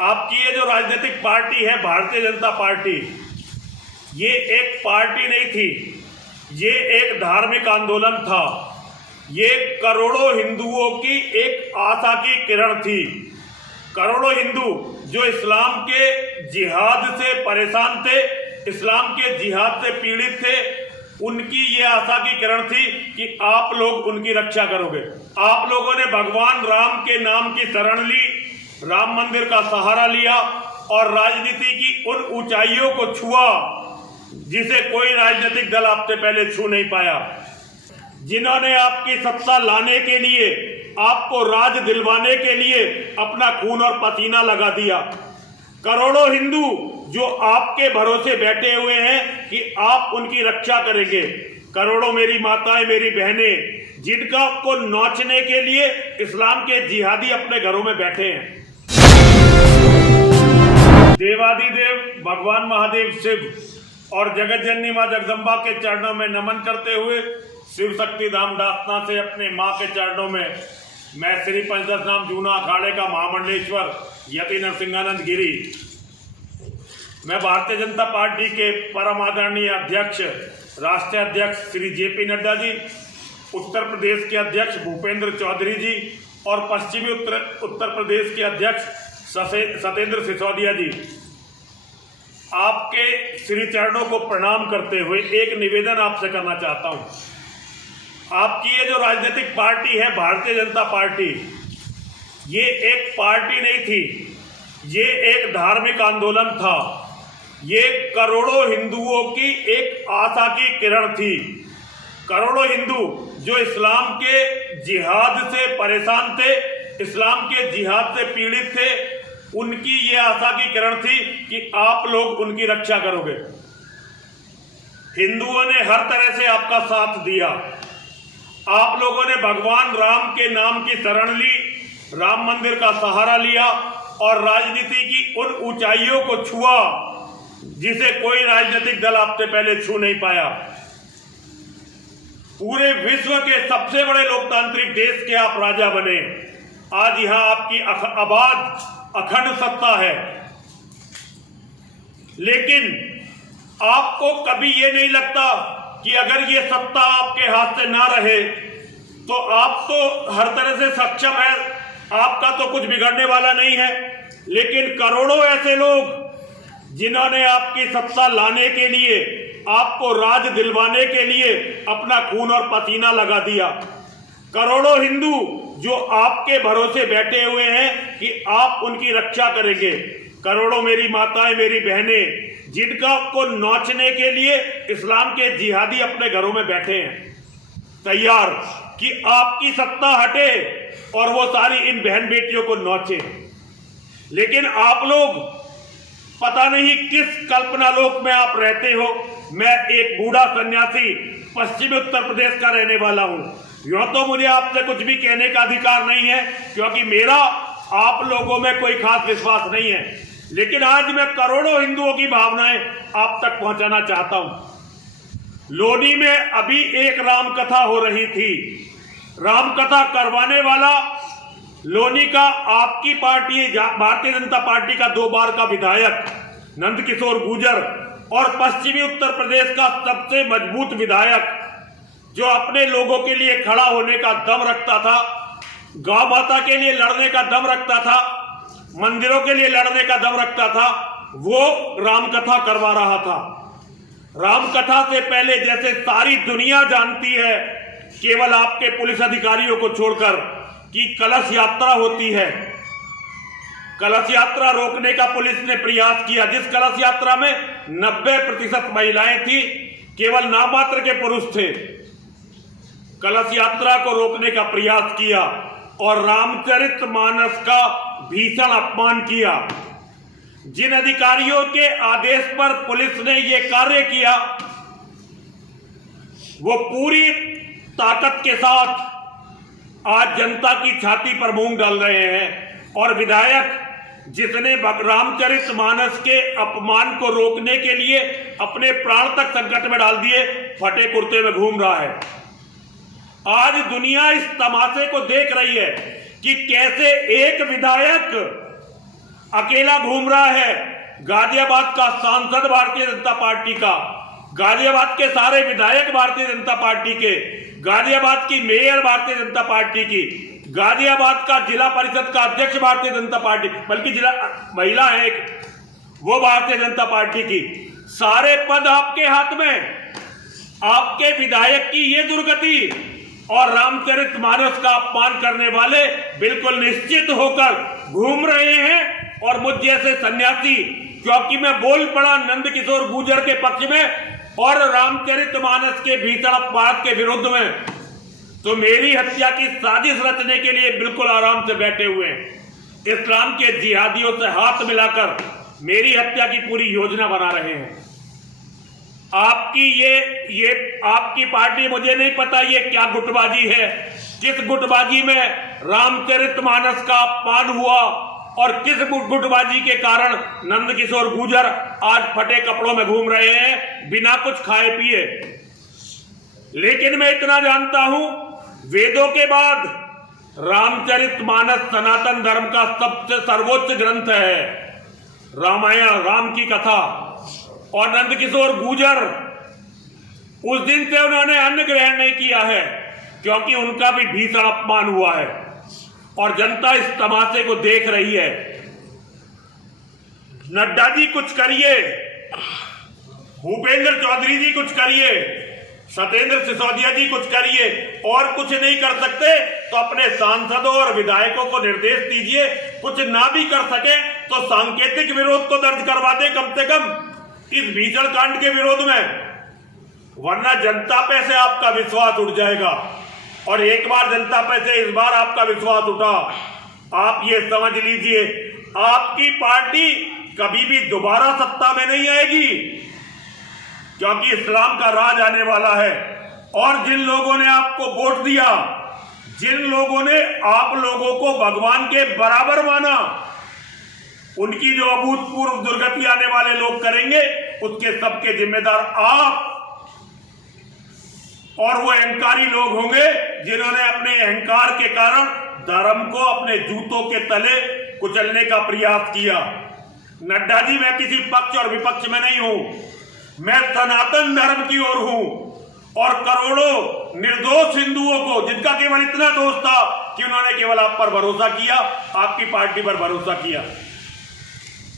आपकी ये जो राजनीतिक पार्टी है भारतीय जनता पार्टी, ये एक पार्टी नहीं थी, ये एक धार्मिक आंदोलन था। ये करोड़ों हिंदुओं की एक आशा की किरण थी। करोड़ों हिंदू जो इस्लाम के जिहाद से परेशान थे, इस्लाम के जिहाद से पीड़ित थे, उनकी ये आशा की किरण थी कि आप लोग उनकी रक्षा करोगे। आप लोगों ने भगवान राम के नाम की शरण ली, राम मंदिर का सहारा लिया और राजनीति की उन ऊंचाइयों को छुआ जिसे कोई राजनीतिक दल आपसे पहले छू नहीं पाया। जिन्होंने आपकी सत्ता लाने के लिए, आपको राज दिलवाने के लिए अपना खून और पसीना लगा दिया। करोड़ों हिंदू जो आपके भरोसे बैठे हुए हैं कि आप उनकी रक्षा करेंगे। करोड़ों मेरी माताएं, मेरी बहनें, जिनका को नोचने के लिए इस्लाम के जिहादी अपने घरों में बैठे हैं। देवादिदेव भगवान महादेव शिव और जगत जननी मां जगदम्बा के चरणों में नमन करते हुए शिव शक्ति धाम दासना से अपने मां के चरणों में मैं श्री पंचदश नाम जूना अखाड़े का महामंडलेश्वर यति नरसिंहानंद गिरी, मैं भारतीय जनता पार्टी के परम आदरणीय अध्यक्ष, राष्ट्रीय अध्यक्ष श्री जेपी नड्डा जी, उत्तर प्रदेश के अध्यक्ष भूपेंद्र चौधरी जी और पश्चिमी उत्तर प्रदेश के अध्यक्ष सत्येंद्र सिसोदिया जी, आपके श्री चरणों को प्रणाम करते हुए एक निवेदन आपसे करना चाहता हूं। आपकी ये जो राजनीतिक पार्टी है भारतीय जनता पार्टी, ये एक पार्टी नहीं थी, ये एक धार्मिक आंदोलन था। ये करोड़ों हिंदुओं की एक आशा की किरण थी। करोड़ों हिंदू जो इस्लाम के जिहाद से परेशान थे, इस्लाम के जिहाद से पीड़ित थे, उनकी ये आशा की किरण थी कि आप लोग उनकी रक्षा करोगे। हिंदुओं ने हर तरह से आपका साथ दिया। आप लोगों ने भगवान राम के नाम की शरण ली, राम मंदिर का सहारा लिया और राजनीति की उन ऊंचाइयों को छुआ जिसे कोई राजनीतिक दल आपसे पहले छू नहीं पाया। पूरे विश्व के सबसे बड़े लोकतांत्रिक देश के आप राजा बने। आज यहां आपकी आबाद अखंड सत्ता है, लेकिन आपको कभी ये नहीं लगता कि अगर ये सत्ता आपके हाथ से ना रहे तो आप तो हर तरह से सक्षम है, आपका तो कुछ बिगड़ने वाला नहीं है। लेकिन करोड़ों ऐसे लोग जिन्होंने आपकी सत्ता लाने के लिए, आपको राज दिलवाने के लिए अपना खून और पसीना लगा दिया। करोड़ों हिंदू जो आपके भरोसे बैठे हुए हैं कि आप उनकी रक्षा करेंगे। करोड़ों मेरी माताएं, मेरी बहनें, जिनका को नोचने के लिए इस्लाम के जिहादी अपने घरों में बैठे हैं, तैयार कि आपकी सत्ता हटे और वो सारी इन बहन बेटियों को नोचे। लेकिन आप लोग पता नहीं किस कल्पना लोक में आप रहते हो। मैं एक बूढ़ा सन्यासी पश्चिमी उत्तर प्रदेश का रहने वाला हूं। यूं तो मुझे आपसे कुछ भी कहने का अधिकार नहीं है, क्योंकि मेरा आप लोगों में कोई खास विश्वास नहीं है। लेकिन आज मैं करोड़ों हिंदुओं की भावनाएं आप तक पहुंचाना चाहता हूं। लोनी में अभी एक राम कथा हो रही थी। राम कथा करवाने वाला लोनी का आपकी पार्टी भारतीय जनता पार्टी का 2 बार का विधायक नंद किशोर गुर्जर और पश्चिमी उत्तर प्रदेश का सबसे मजबूत विधायक जो अपने लोगों के लिए खड़ा होने का दम रखता था, गौ माता के लिए लड़ने का दम रखता था, मंदिरों के लिए लड़ने का दम रखता था, वो रामकथा करवा रहा था। रामकथा से पहले, जैसे सारी दुनिया जानती है, केवल आपके पुलिस अधिकारियों को छोड़कर, कि कलश यात्रा होती है। कलश यात्रा रोकने का पुलिस ने प्रयास किया। जिस कलश यात्रा में 90% महिलाएं थी, केवल नाममात्र के पुरुष थे। कलश यात्रा को रोकने का प्रयास किया और रामचरितमानस का भीषण अपमान किया। जिन अधिकारियों के आदेश पर पुलिस ने यह कार्य किया, वो पूरी ताकत के साथ आज जनता की छाती पर मूंग डाल रहे हैं। और विधायक जिसने रामचरितमानस के अपमान को रोकने के लिए अपने प्राण तक संकट में डाल दिए, फटे कुर्ते में घूम रहा है। आज दुनिया इस तमाशे को देख रही है कि कैसे एक विधायक अकेला घूम रहा है। गाजियाबाद का सांसद भारतीय जनता पार्टी का, गाजियाबाद के सारे विधायक भारतीय जनता पार्टी के, गाजियाबाद की मेयर भारतीय जनता पार्टी की, गाजियाबाद का जिला परिषद का अध्यक्ष भारतीय जनता पार्टी, बल्कि जिला महिला है एक, वो भारतीय जनता पार्टी की। सारे पद आपके हाथ में। आपके विधायक की ये दुर्गति और रामचरितमानस का अपमान करने वाले बिल्कुल निश्चित होकर घूम रहे हैं। और मुझ जैसे सन्यासी, क्योंकि मैं बोल पड़ा नंद किशोर गुर्जर के पक्ष में और रामचरितमानस के भीतर अपवाद के विरुद्ध में, तो मेरी हत्या की साजिश रचने के लिए बिल्कुल आराम से बैठे हुए हैं। इस्लाम के जिहादियों से हाथ मिलाकर मेरी हत्या की पूरी योजना बना रहे हैं। आपकी ये आपकी पार्टी, मुझे नहीं पता ये क्या गुटबाजी है, किस गुटबाजी में रामचरितमानस का अपमान हुआ और किस गुटबाजी के कारण नंद किशोर गुर्जर आज फटे कपड़ों में घूम रहे हैं बिना कुछ खाए पिए। लेकिन मैं इतना जानता हूं, वेदों के बाद रामचरितमानस सनातन धर्म का सबसे सर्वोच्च ग्रंथ है। रामायण, राम की कथा। और नंद किशोर गुर्जर, उस दिन से उन्होंने अन्न ग्रहण नहीं किया है क्योंकि उनका भी भीषण अपमान हुआ है और जनता इस तमाशे को देख रही है। नड्डा जी कुछ करिए, भूपेंद्र चौधरी जी कुछ करिए, सत्येंद्र सिसोदिया जी कुछ करिए, और कुछ नहीं कर सकते तो अपने सांसदों और विधायकों को निर्देश दीजिए। कुछ ना भी कर सके तो सांकेतिक विरोध तो दर्ज करवा दे कम से कम इस भीषण कांड के विरोध में, वरना जनता पे से आपका विश्वास उठ जाएगा। और एक बार जनता पे से इस बार आपका विश्वास उठा, आप ये समझ लीजिए आपकी पार्टी कभी भी दोबारा सत्ता में नहीं आएगी, क्योंकि इस्लाम का राज आने वाला है। और जिन लोगों ने आपको वोट दिया, जिन लोगों ने आप लोगों को भगवान के बराबर माना, उनकी जो अभूतपूर्व दुर्गति आने वाले लोग करेंगे, उसके सबके जिम्मेदार आप और वो अहंकारी लोग होंगे जिन्होंने अपने अहंकार के कारण धर्म को अपने जूतों के तले कुचलने का प्रयास किया। नड्डा जी, मैं किसी पक्ष और विपक्ष में नहीं हूं, मैं सनातन धर्म की ओर हूं। और करोड़ों निर्दोष हिंदुओं को, जिनका केवल इतना दोष था कि उन्होंने केवल आप पर भरोसा किया, आपकी पार्टी पर भरोसा किया,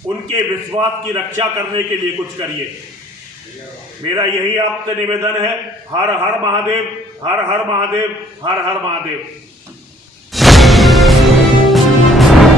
उनके विश्वास की रक्षा करने के लिए कुछ करिए। मेरा यही आपसे निवेदन है। हर हर महादेव, हर हर महादेव, हर हर महादेव।